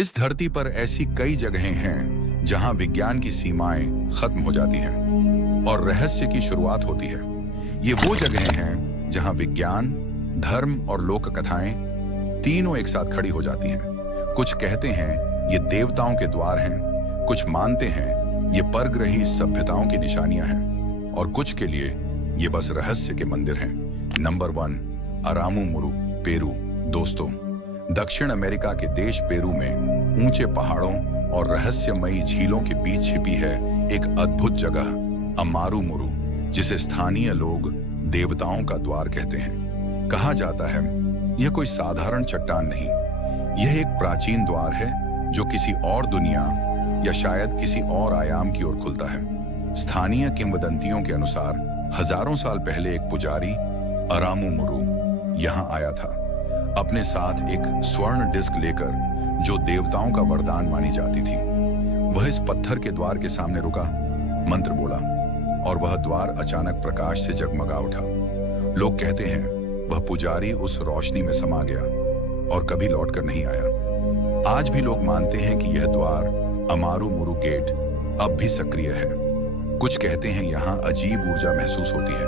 इस धरती पर ऐसी कई जगहें हैं जहां विज्ञान की सीमाएं खत्म हो जाती हैं और रहस्य की शुरुआत होती है। ये वो जगहें हैं जहां विज्ञान, धर्म और लोक कथाएं तीनों एक साथ खड़ी हो जाती हैं। कुछ कहते हैं ये देवताओं के द्वार हैं, कुछ मानते हैं ये परग्रही सभ्यताओं की निशानियां हैं और कुछ के लिए ये बस रहस्य के मंदिर हैं। Number 1, Aramu Muru, Peru. दोस्तों, दक्षिण अमेरिका के देश पेरू में ऊंचे पहाड़ों और रहस्यमयी झीलों के बीच छिपी है एक अद्भुत जगह, अमारू-मुरु, जिसे स्थानीय लोग देवताओं का द्वार कहते हैं। कहा जाता है यह कोई साधारण चट्टान नहीं, यह एक प्राचीन द्वार है जो किसी और दुनिया या शायद किसी और आयाम की ओर खुलता है। स्थानीय किंवदंतियों के अनुसार हजारों साल पहले एक पुजारी अरामू-मुरु यहां आया था, अपने साथ एक स्वर्ण डिस्क लेकर जो देवताओं का वरदान मानी जाती थी। वह इस पत्थर के द्वार के सामने रुका, मंत्र बोला और वह द्वार अचानक प्रकाश से जगमगा उठा। लोग कहते हैं वह पुजारी उस रोशनी में समा गया और कभी लौटकर नहीं आया। आज भी लोग मानते हैं कि यह द्वार, अमारू-मुरु गेट, अब भी सक्रिय है। कुछ कहते हैं यहाँ अजीब ऊर्जा महसूस होती है,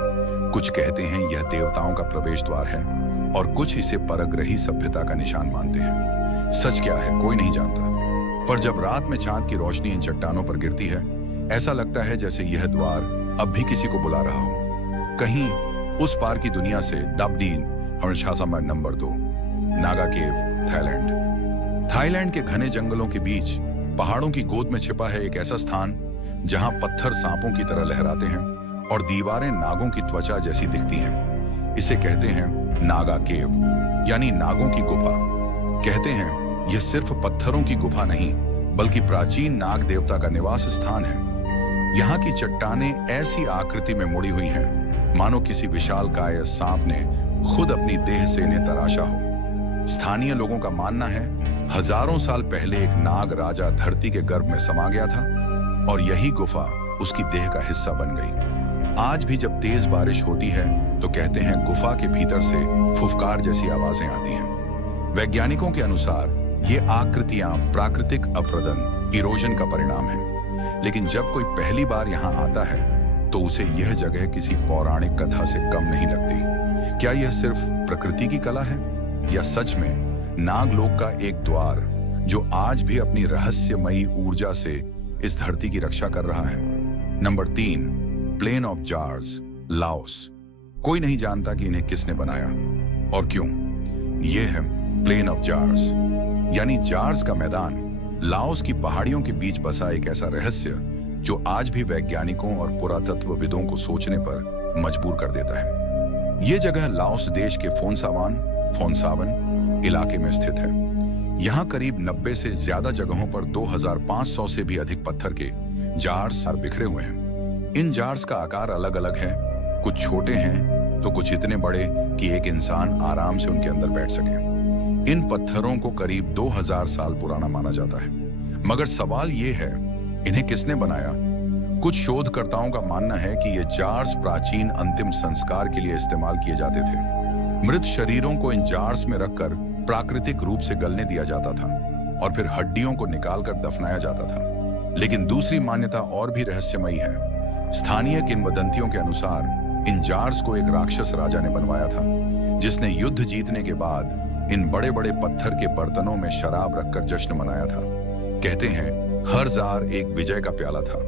कुछ कहते हैं यह देवताओं का प्रवेश द्वार है और कुछ इसे परग्रही सभ्यता का निशान मानते हैं। सच क्या है कोई नहीं जानता, पर जब रात में चांद की रोशनी इन चट्टानों पर गिरती है, ऐसा लगता है जैसे यह द्वार अब भी किसी को बुला रहा हो। कहीं उस पार की दुनिया से। डाबडीन हर्षासमर नंबर 2, नागा केव, थाईलैंड। थाईलैंड के घने जंगलों के बीच पहाड़ों की गोद में छिपा है एक ऐसा स्थान जहां पत्थर सांपों की तरह लहराते हैं और दीवारें नागों की त्वचा जैसी दिखती हैं। इसे कहते हैं नागा केव, यानी नागों की गुफा। कहते हैं यह सिर्फ पत्थरों की गुफा नहीं, बल्कि प्राचीन नाग देवता का निवास स्थान है। यहाँ की चट्टानें ऐसी आकृति में मुड़ी हुई हैं मानो किसी विशालकाय सांप ने खुद अपनी देह से इन्हें तराशा हो। स्थानीय लोगों का मानना है हजारों साल पहले एक नाग राजा धरती के गर्भ में समा गया था और यही गुफा उसकी देह का हिस्सा बन गई। आज भी जब तेज बारिश होती है तो कहते हैं गुफा के भीतर से फुफकार जैसी आवाजें आती हैं। वैज्ञानिकों के अनुसार ये आकृतियां प्राकृतिक अपरदन, इरोजन का परिणाम है। लेकिन जब कोई पहली बार यहाँ आता है तो उसे यह जगह किसी पौराणिक कथा से कम नहीं लगती। क्या यह सिर्फ प्रकृति की कला है या सच में नागलोक का एक द्वार जो आज भी अपनी रहस्यमयी ऊर्जा से इस धरती की रक्षा कर रहा है? Number 3, plain of jars, Laos. कोई नहीं जानता कि इन्हें किसने बनाया और क्यों। यह है प्लेन ऑफ जार्स, यानी जार्स का मैदान। लाओस की पहाड़ियों के बीच बसा एक ऐसा रहस्य जो आज भी वैज्ञानिकों और पुरातत्वविदों को सोचने पर मजबूर कर देता है। यह जगह लाओस देश के फोनसावन इलाके में स्थित है। यहाँ करीब 90 से ज्यादा जगहों पर 2500 से भी अधिक पत्थर के जार्स बिखरे हुए हैं। इन जार्स का आकार अलग अलग है, कुछ छोटे हैं तो कुछ इतने बड़े कि एक इंसान आराम से उनके अंदर बैठ सके। इन पत्थरों को करीब 2000 साल पुराना माना जाता है। मगर सवाल ये है, इन्हें किसने बनाया? कुछ शोधकर्ताओं का मानना है कि ये जार्स प्राचीन अंतिम संस्कार के लिए इस्तेमाल किए जाते थे। मृत शरीरों को इन जार्स में रखकर प्राकृतिक रूप से गलने दिया जाता था और फिर हड्डियों को निकालकर दफनाया जाता था। लेकिन दूसरी मान्यता और भी रहस्यमयी है। स्थानीय किंवदंतियों के अनुसार इन जार्स को एक राक्षस राजा ने बनवाया था, जिसने युद्ध जीतने के बाद इन बड़े बड़े पत्थर के बर्तनों में शराब रखकर जश्न मनाया था। कहते हैं हर जार एक विजय का प्याला था।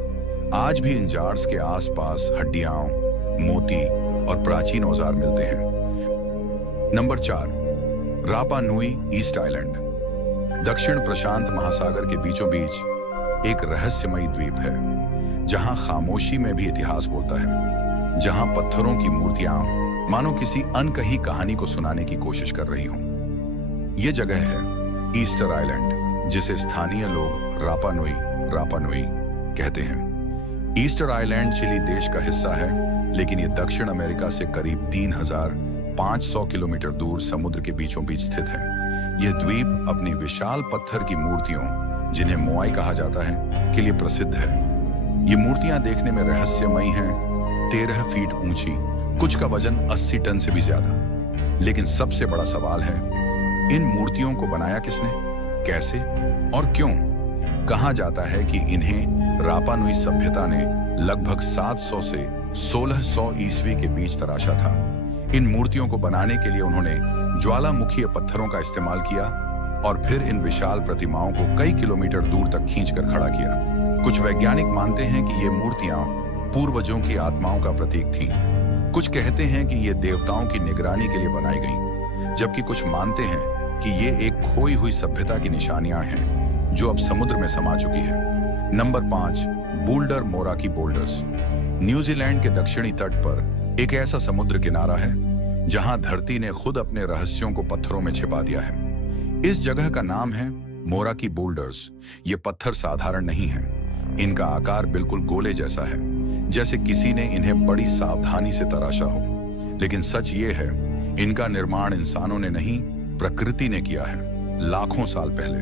आज भी इन जार्स के आसपास हड्डियां, मोती और प्राचीन औजार मिलते हैं। नंबर 4, रापा नुई, ईस्ट आइलैंड। दक्षिण प्रशांत महासागर के बीचों बीच एक रहस्यमयी द्वीप है जहां खामोशी में भी इतिहास बोलता है, जहां पत्थरों की मूर्तियां मानो किसी अनकही कहानी को सुनाने की कोशिश कर रही हों। यह जगह है ईस्टर आइलैंड, जिसे स्थानीय लोग रापा नुई कहते हैं। ईस्टर आइलैंड चिली देश का हिस्सा है, लेकिन यह दक्षिण अमेरिका से करीब 3500 किलोमीटर दूर समुद्र के बीचों बीच स्थित है। यह द्वीप अपनी विशाल पत्थर की मूर्तियों, जिन्हें मोआई कहा जाता है, के लिए प्रसिद्ध है। ये मूर्तियां देखने में रहस्यमयी हैं, 13 फीट ऊंची, कुछ का वजन 80 टन से भी ज्यादा। लेकिन सबसे बड़ा सवाल है, इन मूर्तियों को बनाया किसने, कैसे और क्यों? कहा जाता है कि इन्हें रापा नुई सभ्यता ने लगभग 700 से 1600 ईस्वी के बीच तराशा था। इन मूर्तियों को बनाने के लिए उन्होंने ज्वालामुखीय पत्थरों का इस्तेमाल किया और फिर इन विशाल प्रतिमाओं को कई किलोमीटर दूर तक खींचकर खड़ा किया। कुछ वैज्ञानिक मानते हैं कि ये मूर्तियां पूर्वजों की आत्माओं का प्रतीक थीं। कुछ कहते हैं कि ये देवताओं की निगरानी के लिए बनाई गईं, जबकि कुछ मानते हैं कि ये एक खोई हुई सभ्यता की निशानियां हैं जो अब समुद्र में समा चुकी है। Number 5, boulder Moeraki boulders. New Zealand के दक्षिणी तट पर एक ऐसा समुद्र किनारा है जहां धरती ने खुद अपने रहस्यों को पत्थरों में छिपा दिया है। इस जगह का नाम है मोराकी बोल्डर्स। ये पत्थर साधारण नहीं है। इनका आकार बिल्कुल गोले जैसा है, जैसे किसी ने इन्हें बड़ी सावधानी से तराशा हो। लेकिन सच ये है, इनका निर्माण इंसानों ने नहीं, प्रकृति ने किया है, लाखों साल पहले।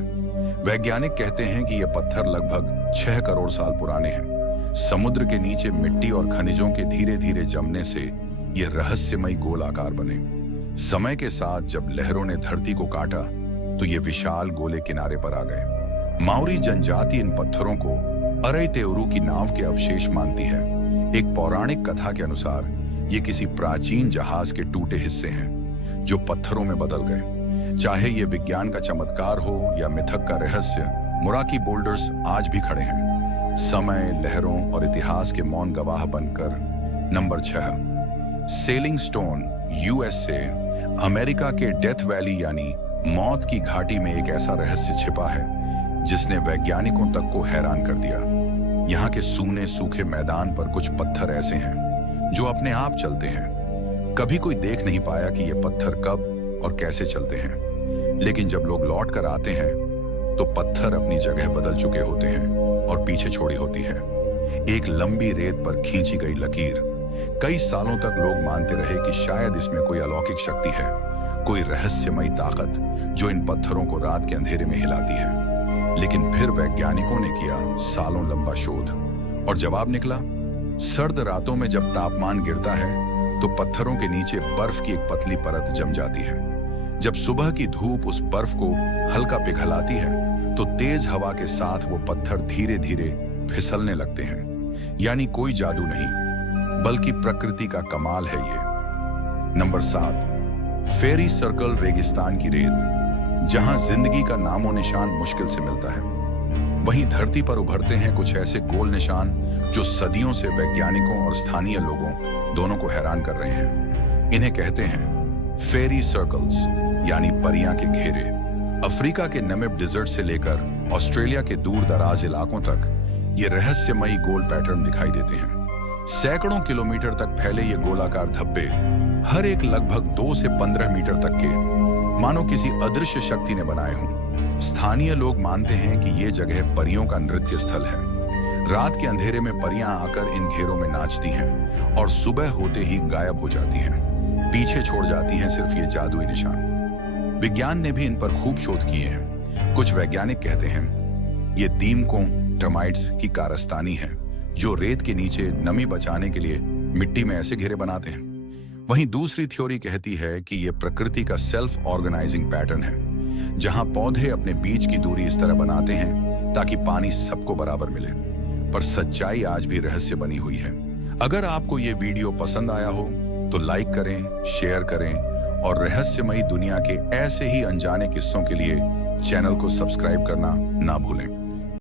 वैज्ञानिक कहते हैं कि ये पत्थर लगभग 6 करोड़ साल पुराने हैं। समुद्र के नीचे मिट्टी और खनिजों के धीरे धीरे जमने से ये रहस्यमयी गोल आकार बने। समय के साथ जब लहरों ने धरती को काटा तो ये विशाल गोले किनारे पर आ गए। माओरी जनजाति इन पत्थरों को अरई तेउरू की नाव के अवशेष मानती है। एक पौराणिक कथा के अनुसार ये किसी प्राचीन जहाज के टूटे हिस्से हैं जो पत्थरों में बदल गए। चाहे ये विज्ञान का चमत्कार हो या मिथक का रहस्य, मोराकी बोल्डर्स आज भी खड़े हैं, समय, लहरों और इतिहास के मौन गवाह बनकर। Number 6, selling stone, USA. America के डेथ वैली यानी मौत की घाटी में एक ऐसा रहस्य छिपा है जिसने वैज्ञानिकों तक को हैरान कर दिया। यहाँ के सूने सूखे मैदान पर कुछ पत्थर ऐसे हैं जो अपने आप चलते हैं। कभी कोई देख नहीं पाया कि ये पत्थर कब और कैसे चलते हैं, लेकिन जब लोग लौट कर आते हैं तो पत्थर अपनी जगह बदल चुके होते हैं और पीछे छोड़ी होती है एक लंबी रेत पर खींची गई लकीर। कई सालों तक लोग मानते रहे कि शायद इसमें कोई अलौकिक शक्ति है, कोई रहस्यमयी ताकत जो इन पत्थरों को रात के अंधेरे में हिलाती है। लेकिन फिर वैज्ञानिकों ने किया सालों लंबा शोध और जवाब निकला। सर्द रातों में जब तापमान गिरता है तो पत्थरों के नीचे बर्फ की एक पतली परत जम जाती है। जब सुबह की धूप उस बर्फ को हल्का पिघलाती है तो तेज हवा के साथ वो पत्थर धीरे धीरे फिसलने लगते हैं। यानी कोई जादू नहीं, बल्कि प्रकृति का कमाल है ये। नंबर 7, फेरी सर्कल, रेगिस्तान की रेत। जहां जिंदगी का नामो निशान मुश्किल से मिलता है, वहीं धरती पर उभरते हैं कुछ ऐसे गोल निशान जो सदियों से वैज्ञानिकों और स्थानीय लोगों दोनों को हैरान कर रहे हैं। इन्हें कहते हैं फेरी सर्कल्स, यानी परियां के घेरे। अफ्रीका के नमीब डिजर्ट से लेकर ऑस्ट्रेलिया के दूर दराज इलाकों तक ये रहस्यमयी गोल पैटर्न दिखाई देते हैं। सैकड़ों किलोमीटर तक फैले ये गोलाकार धब्बे, हर एक लगभग 2 से 15 मीटर तक के, मानो किसी अदृश्य शक्ति ने बनाए हों। स्थानीय लोग मानते हैं कि ये जगह परियों का नृत्य स्थल है। रात के अंधेरे में परियां आकर इन घेरों में नाचती हैं और सुबह होते ही गायब हो जाती हैं। पीछे छोड़ जाती हैं सिर्फ ये जादुई निशान। विज्ञान ने भी इन पर खूब शोध किए हैं। कुछ वैज्ञानिक कहते हैं ये दीमकों, टर्माइट्स की कारस्तानी है जो रेत के नीचे नमी बचाने के लिए मिट्टी में ऐसे घेरे बनाते हैं। वहीं दूसरी थ्योरी कहती है कि ये प्रकृति का सेल्फ ऑर्गेनाइजिंग पैटर्न है, जहां पौधे अपने बीच की दूरी इस तरह बनाते हैं ताकि पानी सबको बराबर मिले। पर सच्चाई आज भी रहस्य बनी हुई है। अगर आपको ये वीडियो पसंद आया हो तो लाइक करें, शेयर करें और रहस्यमयी दुनिया के ऐसे ही अनजाने किस्सों के लिए चैनल को सब्सक्राइब करना ना भूलें।